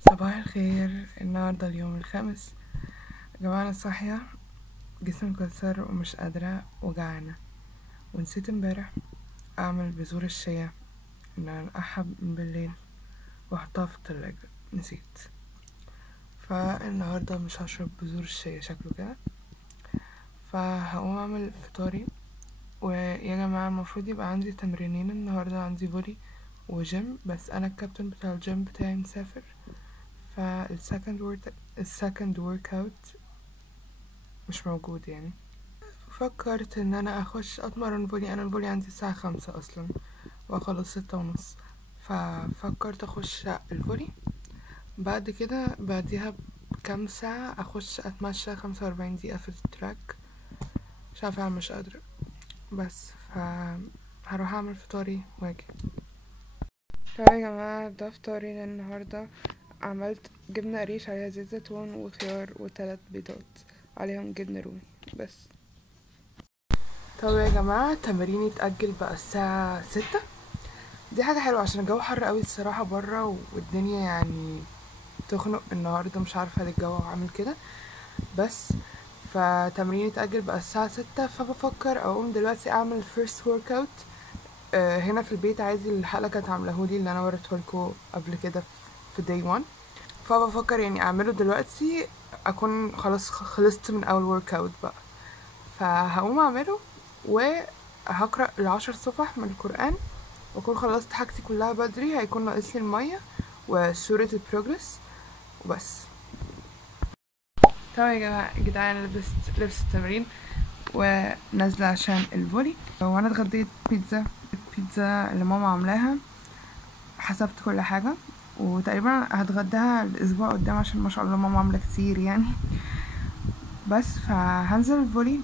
صباح الخير. النهاردة اليوم الخامس. يا جماعة أنا صاحية، جسمي مكسر ومش قادرة وجعانة، ونسيت امبارح أعمل بذور الشيا إن أنا أنقعها من بالليل وأحطها في التلاجة. نسيت، فالنهاردة مش هشرب بذور الشيا شكله كده، فهقوم أعمل فطاري. ويا جماعة المفروض يبقى عندي تمرينين النهاردة، عندي فولي وجيم، بس أنا الكابتن بتاع الجيم بتاعي مسافر، السكند ورك اوت مش موجود يعني. فكرت ان انا اخش اتمرن فولي. انا الفولي عندي الساعة 5 اصلا واخلص 6:30، ففكرت اخش الفولي. بعد كده بعديها بكام ساعة اخش اتمشى 45 دقيقة في التراك. مش عارفة، أنا مش قادرة، بس هروح اعمل فطاري واجي. طيب يا جماعة، ده فطاري النهاردة. عملت جبنة قريش عليها زيت زيتون وخيار و3 بيضات عليهم جبنة رومي بس. طب يا جماعة، تمريني اتأجل بقى الساعة 6. دي حاجة حلوة عشان الجو حر قوي الصراحة برا، والدنيا يعني تخنق النهاردة. مش عارفة ليه الجو عامل كده، بس فتمريني اتأجل بقى الساعة 6. فبفكر اقوم دلوقتي اعمل first workout هنا في البيت عادي. الحلقة كانت عاملهولي اللي انا وريتهولكوا قبل كده في day 1، فبفكر يعني اعمله دلوقتي، اكون خلاص خلصت من اول workout بقى. فهقوم اعمله وهقرأ ال10 صفح من القرآن، واكون خلصت حاجتي كلها بدري. هيكون ناقصلي المية وسورة البروجرس وبس. طبعا يا جدعان لبست لبس التمرين ونازلة عشان الفولي. وانا اتغديت بيتزا اللي ماما عاملاها. حسبت كل حاجة وتقريبا هتغداها الاسبوع قدام عشان ما شاء الله ماما عاملة كتير يعني. بس فهنزل الفولي،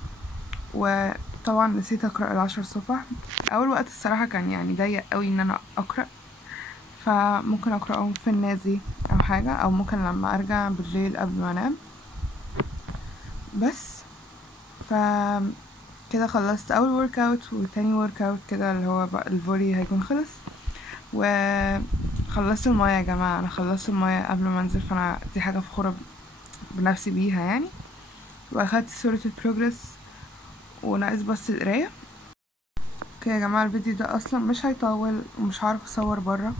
وطبعا نسيت اقرا ال10 صفح. اول وقت الصراحه كان يعني ضيق قوي ان انا اقرا، فممكن اقراهم في النادي او حاجه، او ممكن لما ارجع بالليل قبل ما انام. بس ف كده خلصت اول ورك اوت، وتاني ورك اوت كده اللي هو بقى الفولي هيكون خلص. وخلصت المايه يا جماعه، انا خلصت المايه قبل ما انزل، فانا دي حاجه فخوره بنفسي بيها يعني. واخدت صوره البروجرس وناقص بس القرايه. اوكي يا جماعة، الفيديو ده اصلا مش هيطول ومش هعرف اصور برا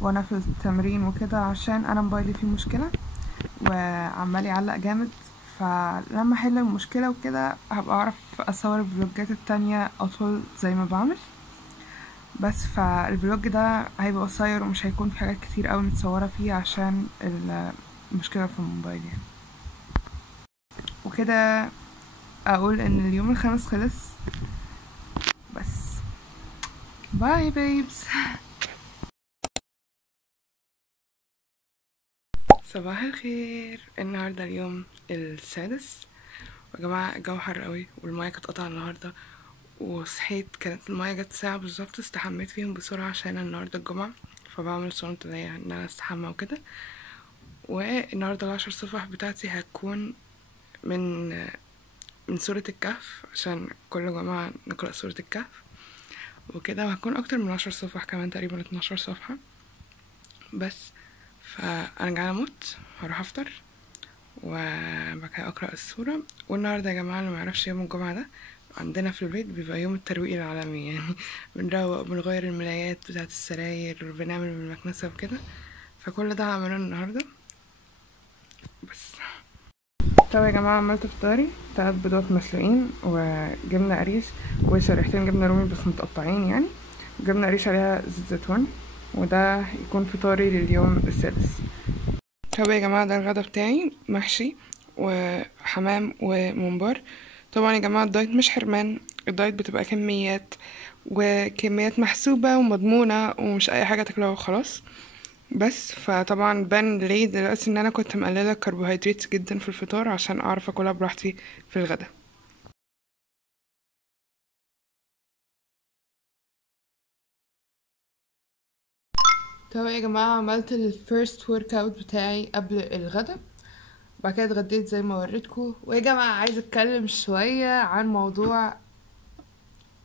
وانا في التمرين وكده، عشان انا موبايلي فيه مشكلة وعمال يعلق جامد. فلما احل المشكلة وكده هبقى اعرف اصور الفلوجات التانية اطول زي ما بعمل. بس فالفلوج ده هيبقى قصير ومش هيكون في حاجات كتير اوي متصورة فيه عشان المشكلة في الموبايل يعني. وكده اقول ان اليوم الخامس خلص. بس باي بيبس. صباح الخير. النهاردة اليوم السادس. يا جماعة الجو حر قوي والمية كانت قطع النهاردة، وصحيت كانت المية جت ساعة بالظبط. استحميت فيهم بسرعة عشان النهاردة الجمعة، فبعمل سنة ليا ان انا استحمى وكده. والنهاردة ال10 صفح بتاعتي هتكون من سورة الكهف، عشان كل جمعة نقرأ سورة الكهف وكده. وهكون اكتر من 10 صفح كمان، تقريبا 12 صفحة بس. فانا جعانة موت، هروح افطر وبعد كده اقرا السوره. والنهارده يا جماعه اللي ما يعرفش، يوم الجمعه ده عندنا في البيت بيبقى يوم الترويق العالمي يعني. بنروق، بنغير الملايات بتاعه السراير، بنعمل بالمكنسه وكده. فكل ده هعمله النهارده بس. طب يا جماعه، عملت فطاري 3 بيضات مسلوقين وجبنه قريش وشريحتين جبنه رومي بس متقطعين يعني، جبنه قريش عليها زيت زيتون. وده يكون فطاري لليوم السادس. طب يا جماعة، ده الغدا بتاعي محشي وحمام وممبار. طبعا يا جماعة الدايت مش حرمان، الدايت بتبقى كميات، وكميات محسوبة ومضمونة، ومش اي حاجة تاكلها وخلاص. بس فطبعا بان لي دلوقتي ان انا كنت مقللة الكربوهيدرات جدا في الفطار عشان اعرف اكلها براحتي في الغدا. طب يا جماعة، عملت الفيرست ورك اوت بتاعي قبل الغدا. بعد كده اتغديت زي ما وريتكم. ويا جماعة عايزة اتكلم شوية عن موضوع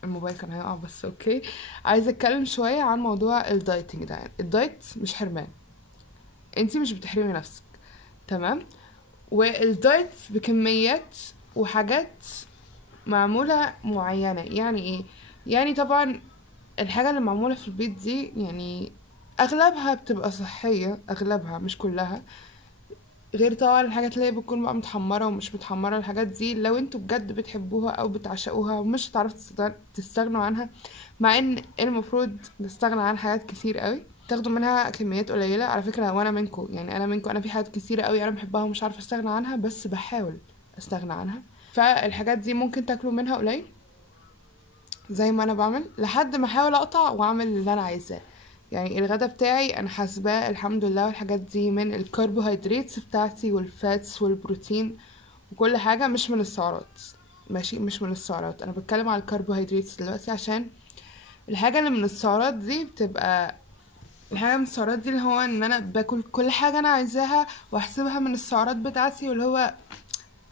الموبايل كان هيقع بس اوكي. عايزه اتكلم شويه عن موضوع الدايتنج ده. الدايت مش حرمان، انتي مش بتحرمي نفسك، تمام. والدايت بكميات وحاجات معمولة معينة. يعني ايه؟ يعني طبعا الحاجة اللي معمولة في البيت دي يعني اغلبها بتبقى صحية، اغلبها مش كلها، غير طبعا الحاجات اللي هي بتكون بقى متحمرة ومش متحمرة. الحاجات دي لو انتوا بجد بتحبوها او بتعشقوها مش هتعرفوا تستغنوا عنها، مع ان المفروض نستغنى عن حاجات كتير قوي تاخدوا منها كميات قليلة. على فكرة وانا منكم، يعني انا منكم، انا في حاجات كتيرة قوي انا بحبها ومش عارفة استغنى عنها، بس بحاول استغنى عنها. فالحاجات دي ممكن تاكلوا منها قليل زي ما انا بعمل لحد ما احاول اقطع واعمل اللي انا عايزاه. يعني الغدا بتاعي انا حاسباه الحمد لله، والحاجات دي من الكربوهيدرات بتاعتي والفاتس والبروتين وكل حاجه، مش من السعرات. ماشي، مش من السعرات، انا بتكلم على الكربوهيدرات دلوقتي، عشان الحاجه اللي من السعرات دي بتبقى، الحاجه من السعرات دي اللي هو ان انا باكل كل حاجه انا عايزاها واحسبها من السعرات بتاعتي، واللي هو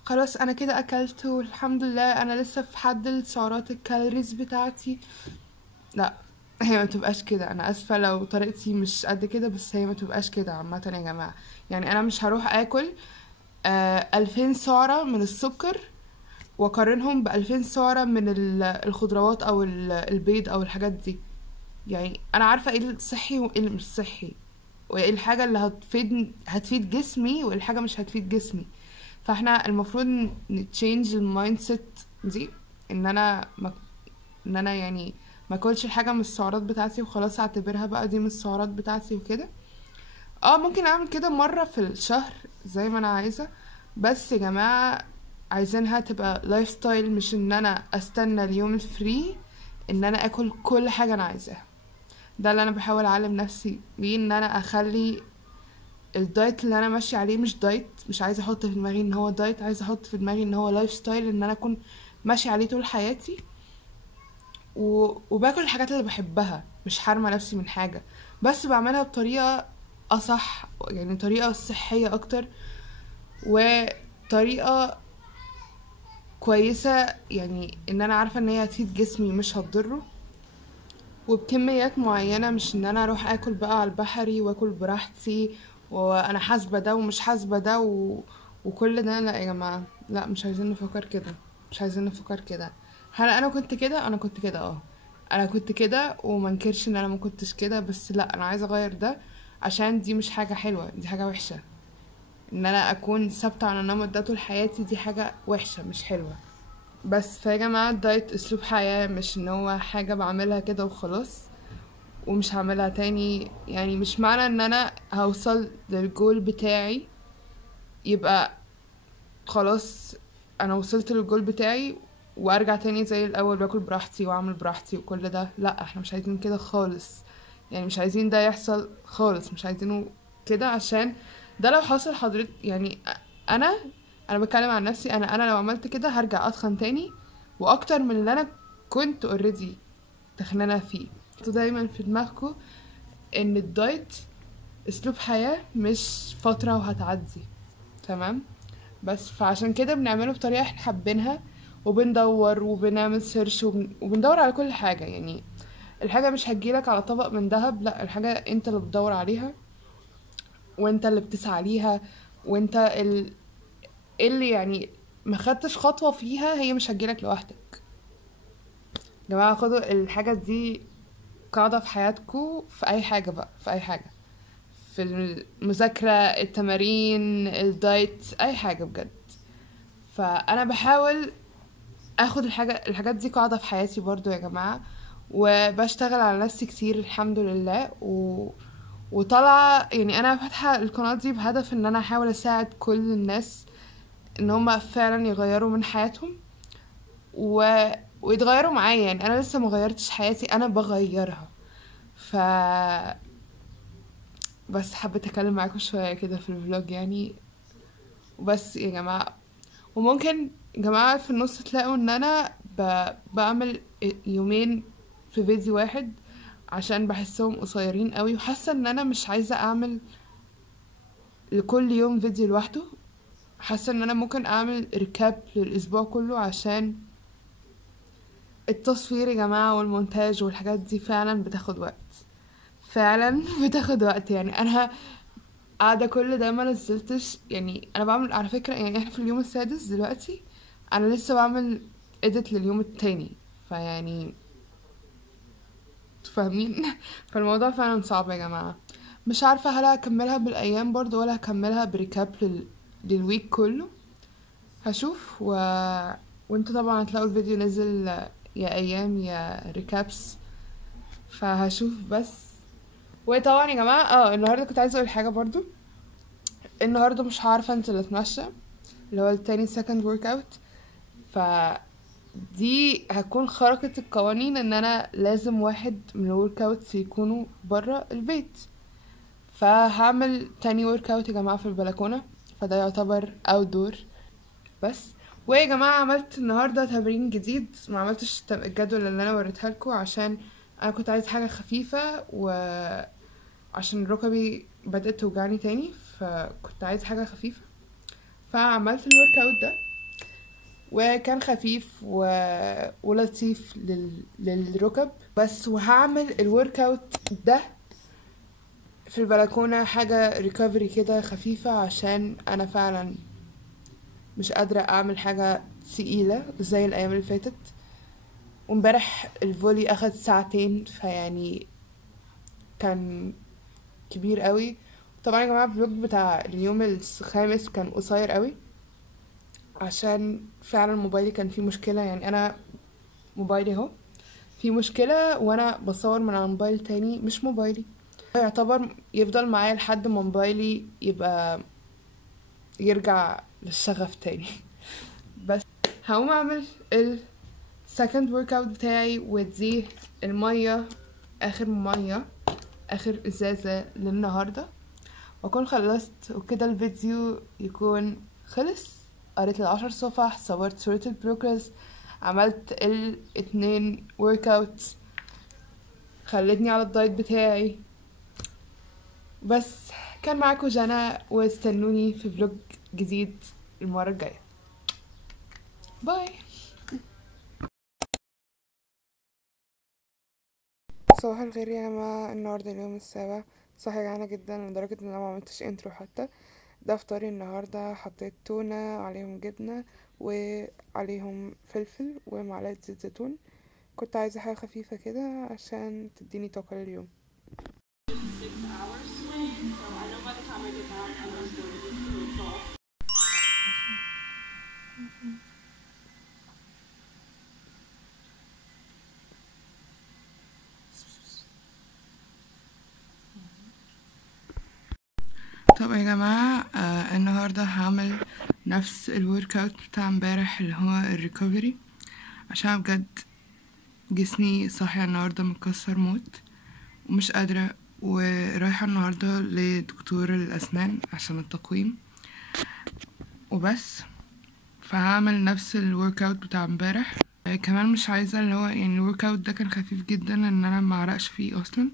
خلاص انا كده اكلت والحمد لله انا لسه في حد السعرات الكالوريز بتاعتي. لا، هي ما تبقاش كده. انا اسفه لو طريقتي مش قد كده، بس هي ما تبقاش كده عامه يا جماعه. يعني انا مش هروح اكل 2000 سعره من السكر واقارنهم ب2000 سعره من الخضروات او البيض او الحاجات دي. يعني انا عارفه ايه الصحي وايه اللي مش صحي، وايه الحاجه اللي هتفيد جسمي وايه الحاجه مش هتفيد جسمي. فاحنا المفروض نتشينج المايند سيت دي، ان انا ان انا يعني ما اكلش الحاجه من السعرات بتاعتي وخلاص اعتبرها بقى دي من السعرات بتاعتي وكده. اه ممكن اعمل كده مره في الشهر زي ما انا عايزه، بس يا جماعه عايزينها تبقى لايف ستايل، مش ان انا استنى اليوم الفري ان انا اكل كل حاجه انا عايزاها. ده اللي انا بحاول اعلم نفسي بيه، ان انا اخلي الدايت اللي انا ماشيه عليه مش دايت، مش عايزه احط في دماغي ان هو دايت، عايزه احط في دماغي ان هو لايف ستايل، ان انا اكون ماشيه عليه طول حياتي وباكل الحاجات اللي بحبها، مش حارمه نفسي من حاجه، بس بعملها بطريقه اصح، يعني طريقه صحيه اكتر وطريقه كويسه، يعني ان انا عارفه ان هي هتفيد جسمي مش هتضره، وبكميات معينه، مش ان انا اروح اكل بقى على البحري واكل براحتي وانا حاسبه ده ومش حاسبه ده وكل ده. لا يا جماعه، لا، مش عايزين نفكر كده، مش عايزين نفكر كده. هل انا كنت كده؟ انا كنت كده، انا كنت كده ومنكرش ان انا ما كنتش كده، بس لا، انا عايزه اغير ده، عشان دي مش حاجه حلوه، دي حاجه وحشه. ان انا اكون ثابته على النمط ده طول حياتي دي حاجه وحشه مش حلوه. بس فيا جماعه الدايت اسلوب حياه، مش ان هو حاجه بعملها كده وخلاص ومش هعملها تاني. يعني مش معنى ان انا هوصل للجول بتاعي يبقى خلاص انا وصلت للجول بتاعي وارجع تاني زي الاول باكل براحتي واعمل براحتي وكل ده. لا، احنا مش عايزين كده خالص، يعني مش عايزين ده يحصل خالص، مش عايزينه كده، عشان ده لو حصل حضرتك يعني انا انا بتكلم عن نفسي، انا لو عملت كده هرجع اتخن تاني واكتر من اللي انا كنت اوريدي تخنانه فيه. انتوا دايما في دماغكم ان الدايت اسلوب حياه مش فتره وهتعدي، تمام. بس فعشان كده بنعمله بطريقة احنا حابينها، وبندور وبنعمل سيرش وبندور على كل حاجة. يعني الحاجة مش هتجيلك على طبق من ذهب، لا، الحاجة انت اللي بتدور عليها وانت اللي بتسعى ليها، وانت اللي يعني ما خدتش خطوة فيها هي مش هتجيلك لوحدك. يا جماعة خدوا الحاجة دي قاعدة في حياتكم، في اي حاجة بقى، في اي حاجة، في المذاكرة، التمارين، الدايت، اي حاجة بجد. فانا بحاول اخد الحاجات دي قاعدة في حياتي برضو يا جماعة، وبشتغل على نفسي كتير الحمد لله وطالعة. يعني انا فاتحة القناة دي بهدف ان انا احاول اساعد كل الناس ان هما فعلا يغيروا من حياتهم ويتغيروا معايا. يعني انا لسه مغيرتش حياتي، انا بغيرها. ف بس حبيت اتكلم معاكم شوية كده في الفلوج يعني. بس يا جماعة، وممكن يا جماعة في النص تلاقوا ان انا بعمل يومين في فيديو واحد عشان بحسهم قصيرين قوي، وحاسة ان انا مش عايزة اعمل لكل يوم فيديو لوحده. حاسة ان انا ممكن اعمل ريكاب للاسبوع كله، عشان التصوير يا جماعة والمونتاج والحاجات دي فعلا بتاخد وقت، فعلا بتاخد وقت. يعني انا قاعدة كل ده ما نزلتش. يعني انا بعمل على فكرة، يعني احنا في اليوم السادس دلوقتي، انا لسه بعمل edit لليوم التاني، فيعني فاهمين. فالموضوع فعلا صعب يا جماعة. مش عارفة هل هكملها بالايام برضو ولا هكملها بريكاب للويك كله. هشوف وانتوا طبعا هتلاقوا الفيديو نزل يا ايام يا ريكابس، فهشوف بس. وطبعا يا جماعة النهاردة كنت عايزة اقول حاجة برضو. النهاردة مش عارفة انزل اتمشى، اللي هو التاني second workout. دي هتكون خرقت القوانين ان انا لازم واحد من الورك اوتس يكونوا برا البيت، فهعمل تاني ورك اوت يا جماعه في البلكونه، فده يعتبر outdoor بس. ويا جماعه عملت النهارده تمرين جديد، ما عملتش الجدول اللي انا وريتها لكم عشان انا كنت عايز حاجه خفيفه، وعشان ركبي بدات توجعني تاني فكنت عايز حاجه خفيفه، فعملت الورك اوت ده وكان خفيف ولطيف للركب بس. وهعمل الورك اوت ده في البلكونه، حاجه ريكفري كده خفيفه، عشان انا فعلا مش قادره اعمل حاجه تقيله زي الايام اللي فاتت. وامبارح الفولي اخد ساعتين، فيعني كان كبير قوي. طبعا يا جماعه الفلوج بتاع اليوم الخامس كان قصير قوي عشان فعلا موبايلي كان فيه مشكلة. يعني انا موبايلي اهو فيه مشكلة وانا بصور من على موبايل تاني مش موبايلي، يعتبر يفضل معايا لحد ما موبايلي يبقى يرجع للشغف تاني. بس هقوم اعمل second workout بتاعي، ودي المية، اخر ازازة للنهاردة، واكون خلصت وكده الفيديو يكون خلص. قريت ال10 صفح، صورت صورة البروجرس، عملت ال2 ورك اوت، خلتني على الدايت بتاعي. بس كان معاكم جنى، واستنوني في فلوج جديد المرة الجاية. باي. صباح الخير يا جماعة، النهاردة اليوم السابع، صحي جعانة جدا لدرجة ان انا ما عملتش انترو حتى. ده فطاري النهاردة، حطيت تونة عليهم جبنة وعليهم فلفل ومعلقة زيت زيتون. كنت عايزة حاجة خفيفة كده عشان تديني طاقة لليوم. طب يا جماعة النهاردة هعمل نفس الورك اوت بتاع امبارح اللي هو الريكفري، عشان بجد جسمي صاحي النهاردة متكسر موت ومش قادرة، ورايحة النهاردة لدكتور الأسنان عشان التقويم وبس. فهعمل نفس الورك اوت بتاع امبارح. كمان مش عايزة اللي هو يعني الورك اوت ده كان خفيف جدا ان انا معرقش فيه اصلا،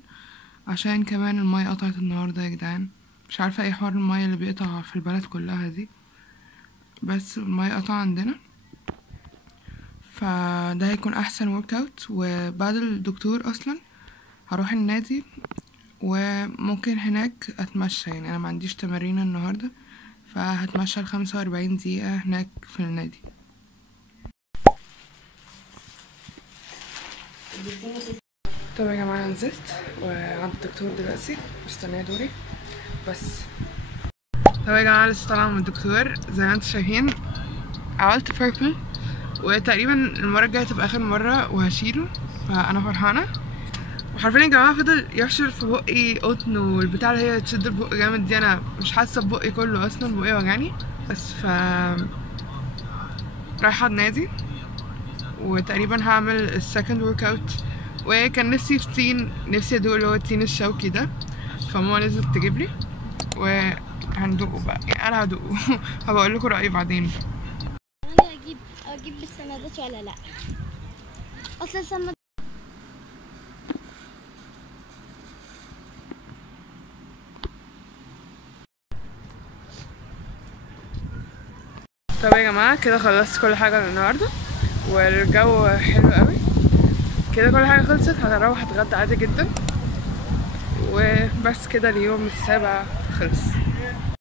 عشان كمان المية قطعت النهاردة يا جدعان. مش عارفة ايه حوار المية اللي بيقطع في البلد كلها دي، بس المية قطع عندنا. فده هيكون احسن ورك اوت. وبعد الدكتور اصلا هروح النادي، وممكن هناك اتمشى. يعني انا ما عنديش تمارين النهارده، فهتمشى ل45 دقيقة هناك في النادي. طب يا جماعة نزلت وعند الدكتور دلوقتي مستنية دوري بس. طب يا جماعة لسه طالعة من الدكتور زي ما انتم شايفين، عملت بيربل، وتقريبا المرة الجاية تبقى آخر مرة وهشيله، فأنا فرحانة. وحرفيا يا جماعة فضل يحشر في بقي قطن، والبتاع اللي هي تشد البق جامد دي انا مش حاسة ببقي كله اصلا، بقي وجعني بس. رايحة النادي وتقريبا هعمل السكند ورك اوت. وكان نفسي في تين، نفسي ادوق اللي هو التين الشوكي ده، فماما نزلت تجيبلي وهندوقه بقى. يعني انا هدوقه هبقول لكم رأيي بعدين. انا اجيب بالسندات ولا لا؟ اصل السند. طب يا جماعه كده خلصت كل حاجه النهارده، والجو حلو قوي كده، كل حاجه خلصت. هروح اتغدى عادي جدا، وبس كده اليوم السابع خلص.